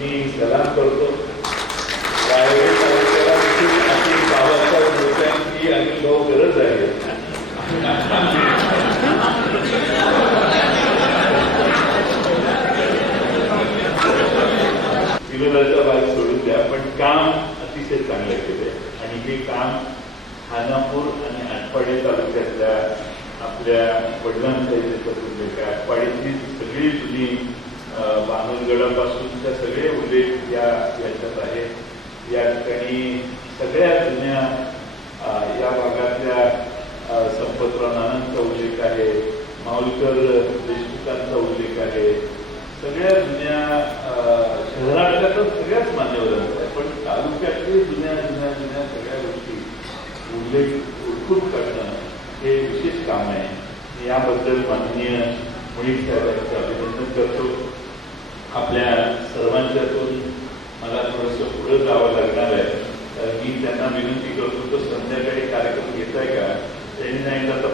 मी सलाम करतो. रायगड तालुक्याला अशी बाबासाहेब लोकांची अनुभव गरज आहे. विनोदाचा भाग सोडून द्या, पण काम अतिशय चांगलं केलंय. आणि हे काम खानापूर आणि आटपाडी तालुक्यातल्या आपल्या वडिलांचा इथे उल्लेख आहे. आटपाडीची सगळी जुनी बांधणगडापासूनच्या सगळे उल्लेख याच्यात आहेत. या ठिकाणी सगळ्या जुन्या या भागातल्या संपतराव नानांचा उल्लेख आहे, माऊलकर देशमुखांचा उल्लेख आहे. सगळ्या जुन्या शहरातल्या तर सगळ्याच मान्यवरांचा आहे, पण तालुक्यातले जुन्या जुन्या जुन्या सगळ्या गोष्टी उल्लेख उठून काढणं हे विशेष काम आहे. याबद्दल माननीय मुळीक साहेबांचं अभिनंदन करतो. आपल्या सर्वांच्यातून मला थोडंसं पुढे जावं लागणार आहे. तर मी त्यांना विनंती करतो, तो संध्याकाळी कार्यक्रम घेताय का? त्यांनी नाही तर